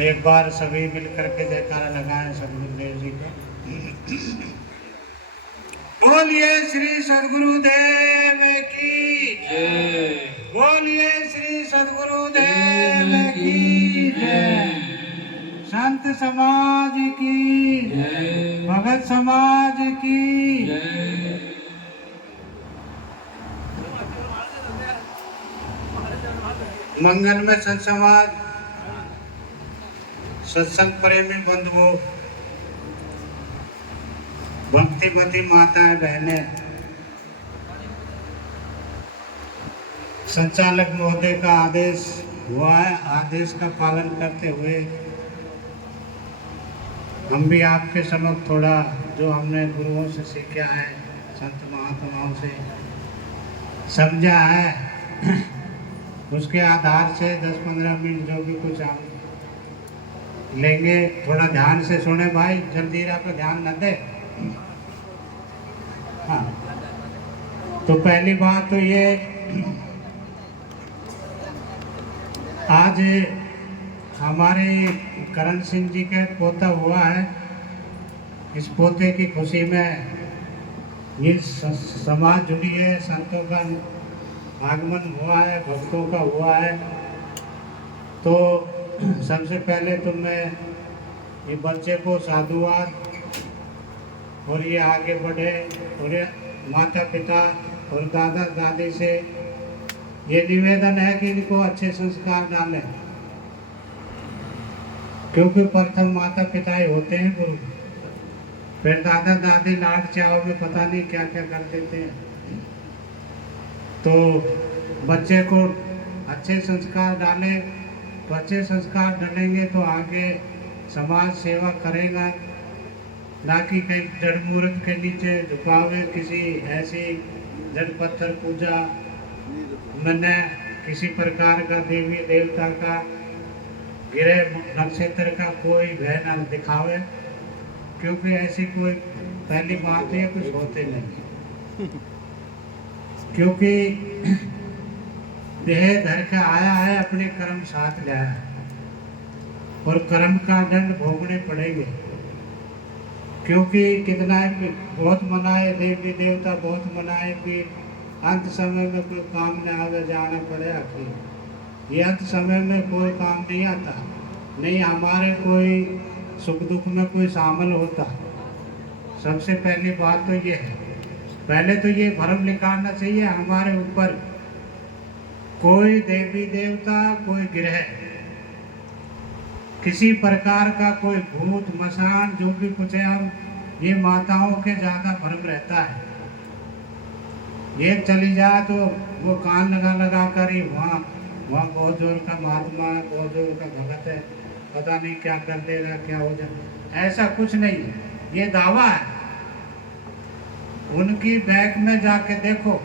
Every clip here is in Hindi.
एक बार सभी मिलकर के जयकारा लगाएं सदगुरुदेव जी को। बोलिए श्री सदगुरुदेव की जय। बोलिए श्री सदगुरुदेव की जय। संत समाज की जय। भगत समाज की जय। मंगल में संत समाज, सत्संग प्रेमी बंधुओं, भक्तिमती माताएं बहनें, संचालक महोदय का आदेश हुआ है, आदेश का पालन करते हुए हम भी आपके समक्ष थोड़ा जो हमने गुरुओं से सीखा है, संत महात्माओं से समझा है, उसके आधार से 10-15 मिनट जो भी कुछ हम लेंगे, थोड़ा ध्यान से सुने भाई, जल्दी पे ध्यान न दे। हाँ, तो पहली बात तो ये, आज हमारे करण सिंह जी का पोता हुआ है। इस पोते की खुशी में ये समाज जुड़ी है, संतों का आगमन हुआ है, भक्तों का हुआ है। तो सबसे पहले तो मैं ये बच्चे को साधुवाद और ये आगे बढ़े और माता पिता और दादा दादी से ये निवेदन है कि इनको अच्छे संस्कार डालें, क्योंकि प्रथम माता पिता ही होते हैं गुरु। फिर दादा दादी लाड चाव में पता नहीं क्या क्या कर देते हैं। तो बच्चे को अच्छे संस्कार डालें, तो अच्छे संस्कार डालेंगे तो आगे समाज सेवा करेगा, ना कि कहीं जड़ मूर्त के नीचे झुकावे, किसी ऐसी जड़ पत्थर पूजा मैंने किसी प्रकार का देवी देवता का ग्रह नक्षत्र का कोई भय न दिखावे, क्योंकि ऐसी कोई पहली बात है कुछ होते नहीं। क्योंकि देह धर के आया है, अपने कर्म साथ लाया है और कर्म का दंड भोगने पड़ेंगे। क्योंकि कितना बहुत मनाए देवी देवता, बहुत मनाए कि अंत समय में कोई काम न आवे, जाना पड़े आखिर। ये अंत समय में कोई काम नहीं आता, नहीं हमारे कोई सुख दुख में कोई शामिल होता। सबसे पहली बात तो ये है, पहले तो ये भरम निकालना चाहिए हमारे ऊपर, कोई देवी देवता, कोई ग्रह, किसी प्रकार का कोई भूत मसान जो भी कुछ है, हम ये माताओं के ज़्यादा भ्रम रहता है। ये चली जाए तो वो कान लगा कर ही वहाँ बहुत जोर का महात्मा है, बहुत जोर का भगत है, पता नहीं क्या कर देगा, क्या हो जाए, ऐसा कुछ नहीं है, ये दावा है। उनकी बैग में जाके देखो,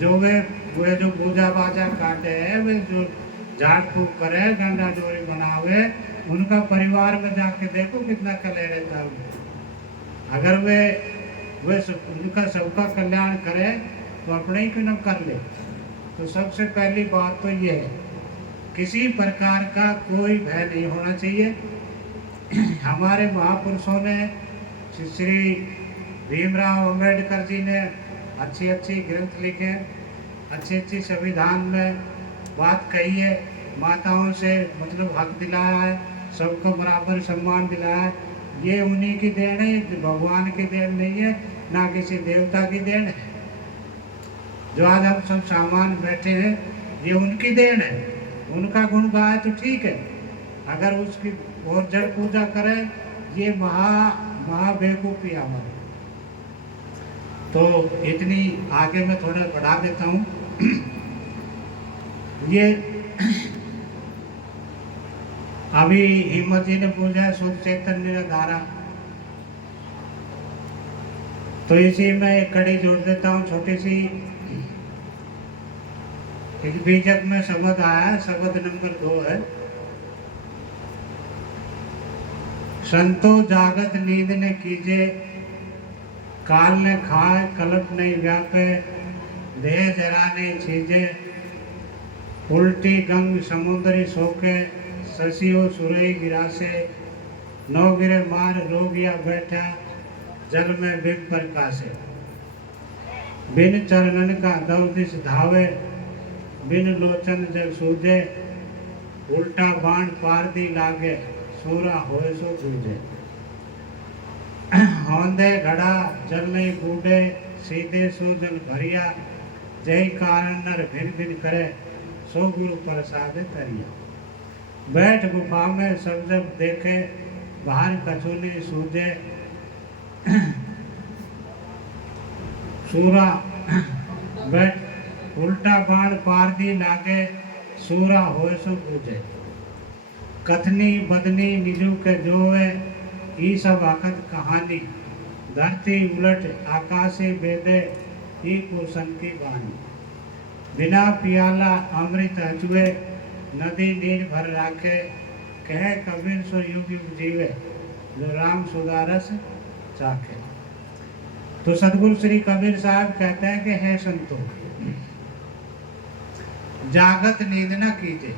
जो वे जो पूजा बाजा काटे हैं, वे जो झाड़ फूक करे, गंगा डोरी बनावे, उनका परिवार में जाके देखो कितना कले रहता है। अगर वे उनका सबका कल्याण करे तो अपने ही क्यों न कर ले। तो सबसे पहली बात तो ये है, किसी प्रकार का कोई भय नहीं होना चाहिए। हमारे महापुरुषों ने, श्री भीमराव अंबेडकर जी ने अच्छी अच्छी ग्रंथ लिखे, अच्छी अच्छी संविधान में बात कही है, माताओं से मतलब हक दिलाया है, सबको बराबर सम्मान दिलाया है। ये उन्हीं की देन है, भगवान की देन नहीं है, ना किसी देवता की देन है। जो आज हम सब सामान बैठे हैं, ये उनकी देन है। उनका गुण गाए तो ठीक है, अगर उसकी और जड़ पूजा करे, ये महा बेवकूफ़ी हमारी। तो इतनी आगे मैं थोड़ा बढ़ा देता हूँ। ये अभी हिम्मत जी ने पूछा शुद्ध चैतन्य धारा, तो इसी में एक कड़ी जोड़ देता हूँ छोटी सी। एक बीजक में शब्द आया है, शब्द नंबर 2 है, संतो जागत नींद ने कीजे, काल ने खाए कलप नहीं व्यापे, देह जरा नहीं छीजे, उल्टी गंग समुद्री सोके, शशियो सुरई गिरासे, नौ गिरे मार रोगिया बैठा, जल में बिन प्रकाशे। बिन चरणन का दव दिस धावे, बिन लोचन जग सूझे, उल्टा बाण पार दी लागे, सूरा होए सो गूंजे। होंदे घड़ा जल नहीं बूढ़े, सीधे सो जल भरिया, जय कारण नर भिन भिन करे, सो गुरु प्रसाद तरिया। बैठ गुफा में सब जब देखे, बाहर कछु नहीं सूझे, सूरा बैठ उल्टा बाण पार दी लागे, सूरा होए सो पूजे। कथनी बदनी निजू के जोवे, ई सब आखत कहानी, धरती उलट आकाशे बेदे, ई कुसन की बानी। बिना पियाला अमृत अचुए, नदी नीर भर राखे, कहे कबीर सो युग युग जीवे, जो राम सुदारस चाखे। तो सदगुरु श्री कबीर साहब कहते हैं कि हे संतो, जागत नींद न कीजिए।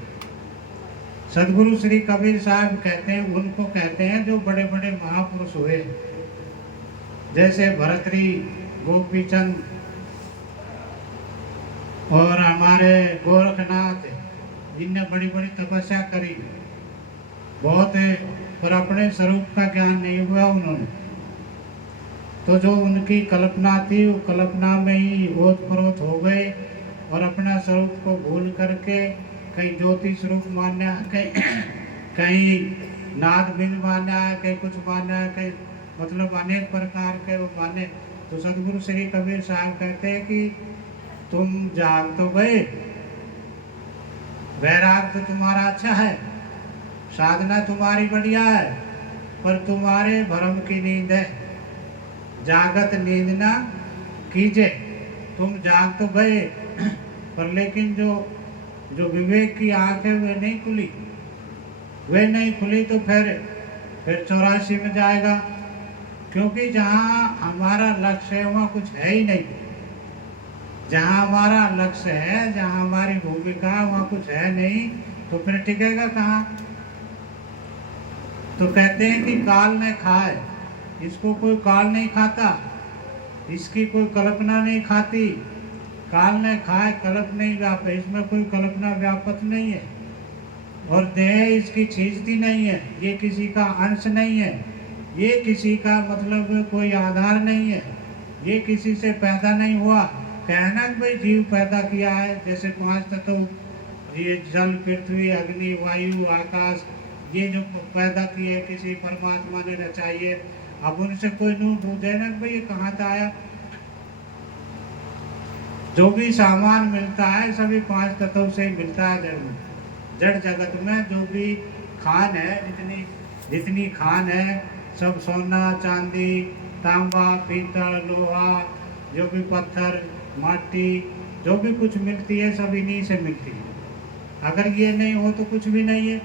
सदगुरु श्री कबीर साहब कहते हैं, उनको कहते हैं जो बड़े बड़े महापुरुष हुए, जैसे भरतरी, गोपीचंद और हमारे गोरखनाथ, जिनने बड़ी बड़ी तपस्या करी बहुत, पर अपने स्वरूप का ज्ञान नहीं हुआ उन्होंने। तो जो उनकी कल्पना थी, वो कल्पना में ही ओत-प्रोत हो गए और अपना स्वरूप को भूल करके कहीं ज्योति स्वरूप माना, कहीं नाद बिंद माना, कहीं कुछ माना, कहीं मतलब अनेक प्रकार के वो माने। तो सदगुरु श्री कबीर साहब कहते हैं कि तुम जाग तो गए, वैराग तो तुम्हारा अच्छा है, साधना तुम्हारी बढ़िया है, पर तुम्हारे भ्रम की नींद है, जागत नींद ना कीजिए। तुम जाग तो गए, पर लेकिन जो विवेक की आंख है वह नहीं खुली, वह नहीं खुली तो फिर 84 में जाएगा, क्योंकि जहाँ हमारा लक्ष्य है वहाँ कुछ है ही नहीं। जहाँ हमारा लक्ष्य है, जहाँ हमारी भूमिका है, वहाँ कुछ है नहीं, तो फिर टिकेगा कहाँ। तो कहते हैं कि काल ने खाए, इसको कोई काल नहीं खाता, इसकी कोई कल्पना नहीं खाती। काल ने खाए, कल्प नहीं व्यापक, इसमें कोई कल्पना व्यापक नहीं है। और देह इसकी छींचती नहीं है, ये किसी का अंश नहीं है, ये किसी का मतलब कोई आधार नहीं है, ये किसी से पैदा नहीं हुआ। कहना कि भाई जीव पैदा किया है, जैसे 5 तत्व, ये जल, पृथ्वी, अग्नि, वायु, आकाश, ये जो पैदा किए किसी परमात्मा ने रचाइए। अब उनसे कोई नूह पूछे ना कि भाई ये कहाँ से आया। जो भी सामान मिलता है सभी 5 तत्वों से ही मिलता है। जड़ जगत में जो भी खान है, जितनी खान है, सब सोना, चांदी, तांबा, पीतल, लोहा, जो भी पत्थर, माटी, जो भी कुछ मिलती है सब इन्हीं से मिलती है। अगर ये नहीं हो तो कुछ भी नहीं है।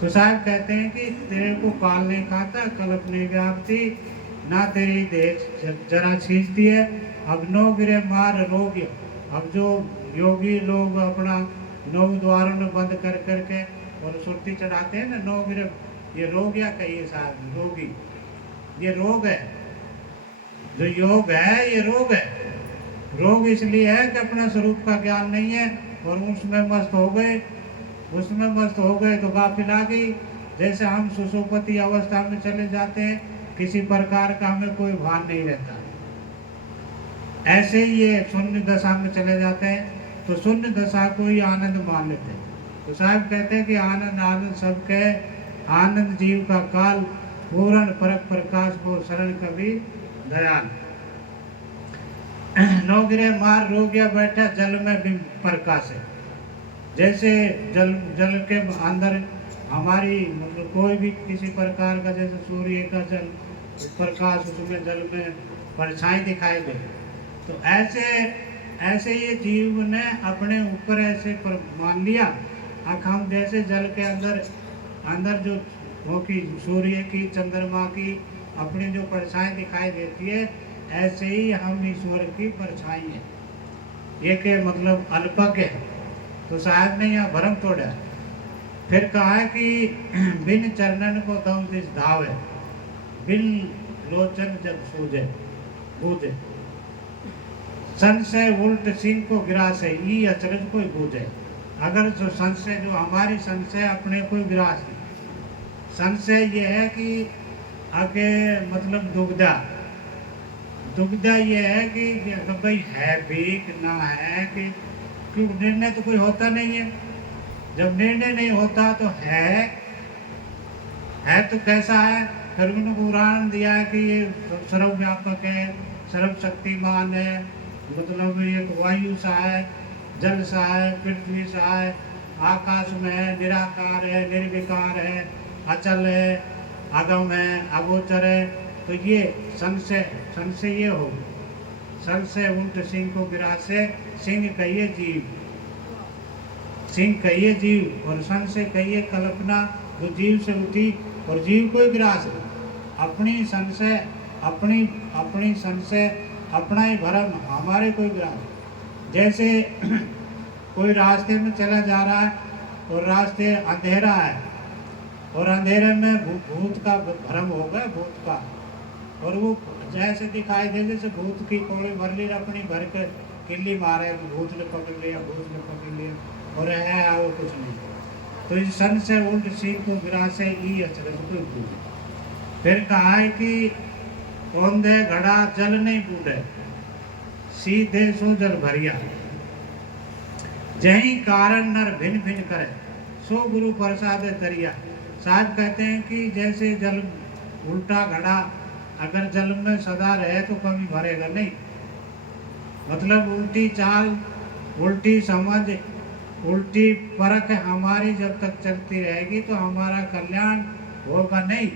तो साहब कहते हैं कि तेरे को काल नहीं खाता, कल्प नहीं व्यापती, ना तेरी देह जरा छींचती है। अब 9 गिरे मार रोग, अब जो योगी लोग अपना 9 द्वारों में बंद कर करके और सुरती चढ़ाते हैं ना, 9 गिरे, ये रोग या कहिए साहब रोगी, ये रोग है। जो योग है ये रोग है। रोग इसलिए है कि अपना स्वरूप का ज्ञान नहीं है और उसमें मस्त हो गए, उसमें मस्त हो गए तो गाफिल आ गई। जैसे हम सुसुप्ति अवस्था में चले जाते हैं, किसी प्रकार का हमें कोई भान नहीं रहता, ऐसे ही ये शून्य दशा में चले जाते हैं, तो शून्य दशा को ही आनंद मान लेते हैं। तो साहब कहते हैं कि आनंद आनंद सबके, आनंद जीव का काल, पूर्ण परक प्रकाश को शरण कबीर दयाल। 9 गिरे मार रो गया बैठा, जल में बिंब प्रकाश है। जैसे जल के अंदर हमारी मतलब कोई भी किसी प्रकार का, जैसे सूर्य का जल प्रकाश, उसमें जल में परछाई दिखाई दे, तो ऐसे ये जीव ने अपने ऊपर ऐसे मान लिया। हम जैसे जल के अंदर जो वो की सूर्य की, चंद्रमा की अपनी जो परछाई दिखाई देती है, ऐसे ही हम ईश्वर की परछाई है। ये के मतलब अल्पज्ञ है। तो साहब ने यहाँ भ्रम तोड़ा, फिर कहा है कि बिन चरणन को तम दिस धावे, बिन लोचन जब सूझे बूझे, संशय उल्ट सिंह को गिरासे, ई अचरज कोई बूझे। अगर जो संशय, जो हमारी संशय अपने कोई गिरास, संशय ये है कि आगे मतलब दुविधा, दुविधा ये है कि भाई है भी कि ना है, कि क्यों निर्णय तो कोई होता नहीं है। जब निर्णय नहीं होता तो है तो कैसा है। फिर उन्होंने उदाहरण दिया है कि ये सर्वव्यापक है, सर्वशक्तिमान है, मतलब एक वायु सा है, जल सा है, पृथ्वी सा है, आकाश में है, निराकार है, निर्विकार है, अचल है, अगम है, अगोचर है। तो ये संशय ये हो, संशय उल्ट सिंह को गिरासे, सिंह कहिए जीव, सिंह कहिए जीव, और संशय कहिए कल्पना जो जीव से उठी, और जीव कोई ग्रास अपनी संशय, अपनी संशय, अपना ही भरम, हमारे कोई ग्रास। जैसे कोई रास्ते में चला जा रहा है और रास्ते अंधेरा है, और अंधेरे में भूत का भ्रम हो गया, भूत का, और वो जैसे दिखाई दे, जैसे भूत की कोड़ी भर ली, अपनी भर के किल्ली मारे, भूत ने पकड़ लिया, भूत ने पकड़ लिया, और है और कुछ नहीं। तो इस सन से उल्ट सिंह को गिरासे, ई अचरज कोई बूझे। फिर कहा है कि कौंधे घड़ा जल नहीं बूढ़े, सीधे सो जल भरिया, जही कारण नर भिन्न भिन्न करे, सो गुरु प्रसाद दरिया। साहब कहते हैं कि जैसे जल, उल्टा घड़ा अगर जल में सदा रहे तो कभी भरेगा नहीं। मतलब उल्टी चाल, उल्टी समझ, उल्टी परख हमारी जब तक चलती रहेगी तो हमारा कल्याण होगा नहीं,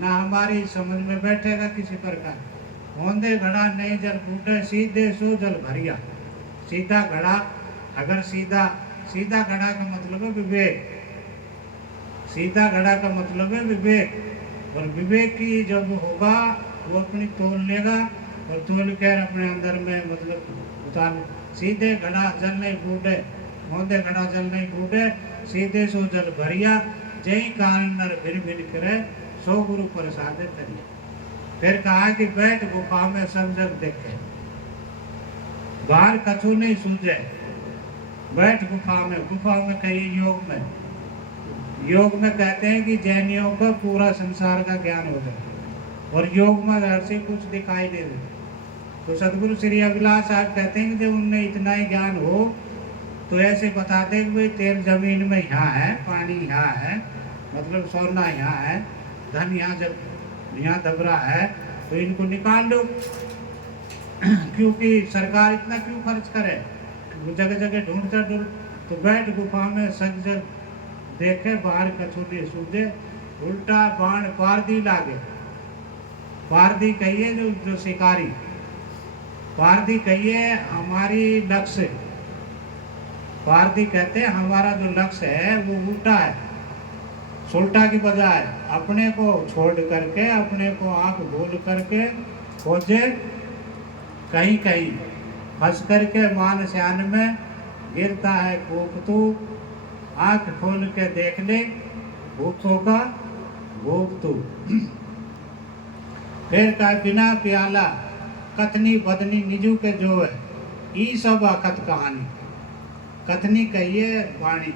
ना हमारी समझ में बैठेगा किसी प्रकार। होंदे घड़ा नहीं जल बूढ़े, सीधे सो जल भरिया। सीधा घड़ा, अगर सीधा घड़ा का मतलब है विवेक, सीधा घड़ा का मतलब है विवेक, और विवेक की जब होगा वो अपनी तोल लेगा, और तोल कर अपने अंदर में मतलब उतार। सीधे घड़ा जल नहीं बूढ़े, होंदे घड़ा जल नहीं बूढ़े, सीधे सो जल भरिया, जही कारण नर भिन्न भिन्न करे, सो गुरु प्रसाद तरिया। फिर कहा कि बैठ गुफा में सब जग देखे, बाहर कछु नहीं सूझे। बैठ गुफा में कहीं योग में कहते हैं कि जैनियों को पूरा संसार का ज्ञान हो जाए, और योग में घर से कुछ दिखाई दे दे। तो सदगुरु श्री अभिलाष साहब कहते हैं कि जब उनमें इतना ही ज्ञान हो तो ऐसे बताते हैं कि भाई तेल जमीन में यहाँ है, पानी यहाँ है, मतलब सोना यहाँ है, धन यहाँ जब यहाँ दब रहा है, तो इनको निकाल लो। क्योंकि सरकार इतना क्यों खर्च करे, जगह जगह ढूंढता तो बैठ गुफा में सज जग देखे, बाहर कछुली सूझे, उल्टा बाण पारदी लागे। पारदी कहिए जो शिकारी, पारदी कहिए हमारी लक्ष्य, पारदी कहते हैं हमारा जो लक्ष्य है वो उल्टा है, सुल्टा की बजाय अपने को छोड़ करके, अपने को आंख भूल करके खोजे, कहीं कहीं फंस करके मान स्यान में गिरता है कूप तू, आंख खोल के देख ले भूखों का भूख तू। फिर का बिना प्याला कथनी बदनी निजू के जो है, ई सब अकथ कहानी। कथनी कहिए वाणी,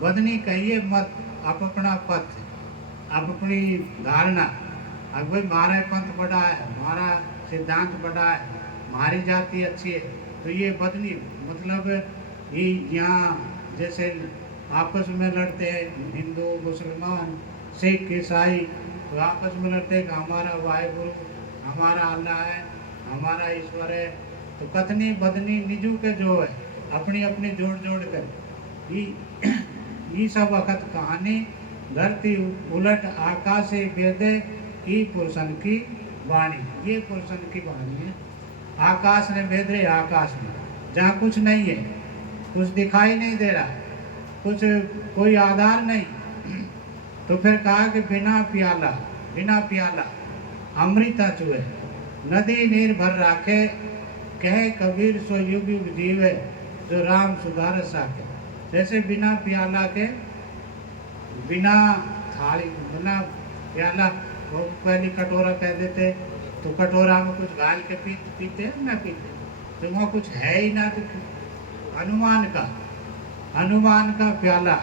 बदनी कहिए मत, आप अपना पथ, आप अपनी धारणा, अब भाई हमारा पंथ बड़ा है, हमारा सिद्धांत बड़ा है, हमारी जाति अच्छी है, तो ये बदनी मतलब ये यहाँ जैसे आपस में लड़ते हैं हिंदू मुसलमान सिख ईसाई, तो आपस में लड़ते हैं कि हमारा वाहिगुरु, हमारा अल्लाह है, हमारा ईश्वर है। तो कथनी बदनी निजू के जो है अपनी अपनी जोड़ जोड़ कर ये सब वक्त कहानी, धरती उलट आकाश से वेदे ई पुरुषन की वाणी। ये पुरुषन की वाणी है। आकाश ने भेद रहे, आकाश में जहाँ कुछ नहीं है, कुछ दिखाई नहीं दे रहा, कुछ कोई आधार नहीं। तो फिर कहा कि बिना प्याला अमृता चुए, नदी नीर भर राखे, कहे कबीर सो युग युग जीवे, जो राम सुधार साके। जैसे बिना प्याला के बिना थाली बिना प्याला, वो पहले कटोरा कह देते, तो कटोरा में कुछ गाल के पीते हैं ना पीते, तो वहाँ कुछ है ही ना, तो हनुमान का प्याला,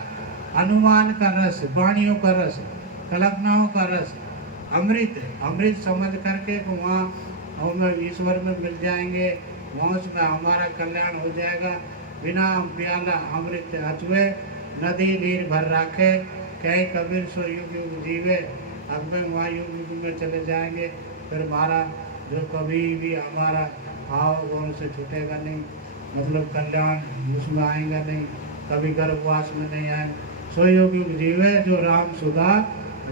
हनुमान का रस, वाणियों का रस, कल्पनाओं का रस, अमृत समझ करके वहाँ हम ईश्वर में मिल जाएंगे, वहाँ उसमें हमारा कल्याण हो जाएगा। बिना प्याला अमृत अचुए, नदी नीर भर राखे, कहीं कबीर सो युग युग जीवे। अब में वहाँ युग युग में चले जाएंगे, फिर हमारा जो कभी भी हमारा भाव गुण से छूटेगा नहीं, मतलब कल्याण उसमें आएगा नहीं, कभी गर्भवास में नहीं आए। सो युग युग जीवे जो राम सुधा,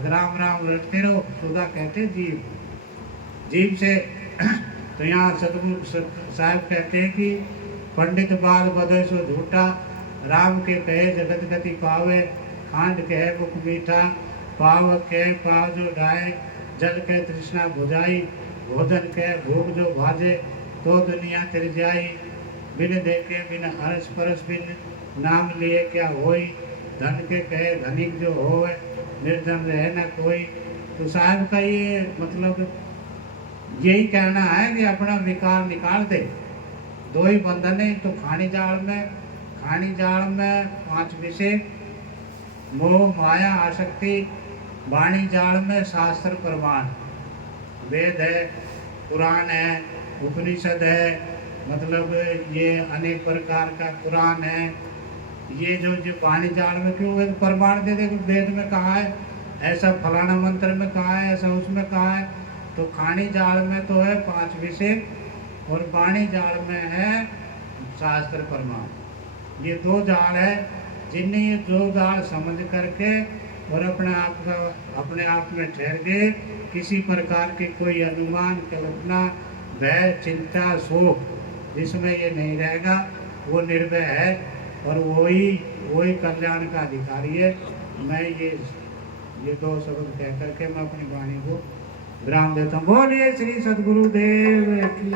राम राम रटते रहो, सुधा कहते जीव से। तो यहाँ सतगुरु साहब कहते हैं कि पंडित बाल बधे सो झूठा, राम के कहे जगत गति पावे, खांड कहे मुख मीठा, पाव कहे पाव जो ढाए, जल के तृष्णा बुझाई, भोजन कहे भूख जो भाजे, तो दुनिया तिर जाई, बिन देखे बिन हरस परस बिन, नाम लिए क्या होई, धन के कहे धनिक जो होवे, निर्धन रहे न कोई। तो साहब का ये मतलब यही कहना है कि अपना विकार निकाल दे। दो ही बंधन है, तो खानी जाल में 5 विषय, मोह माया आसक्ति, वाणी जाल में शास्त्र प्रमाण, वेद है, पुराण है, उपनिषद है, मतलब ये अनेक प्रकार का कुरान है। ये जो वाणी जाल में क्यों प्रमाण दे दे, वेद में कहा है ऐसा, फलाना मंत्र में कहा है ऐसा, उसमें कहा है। तो खानी जाल में तो है 5 विषय, और वाणी जाल में है शास्त्र प्रमाण। ये 2 जाल है, जिन्हें ये 2 जाल समझ करके और अपने आप में ठहर के, किसी प्रकार की कोई अनुमान कल्पना भय चिंता शोक जिसमें ये नहीं रहेगा, वो निर्भय है, और वही कल्याण का अधिकारी है। मैं ये 2 शब्द कह करके मैं अपनी वाणी को विराम देता हूँ। बोलिए श्री सद्गुरुदेव की।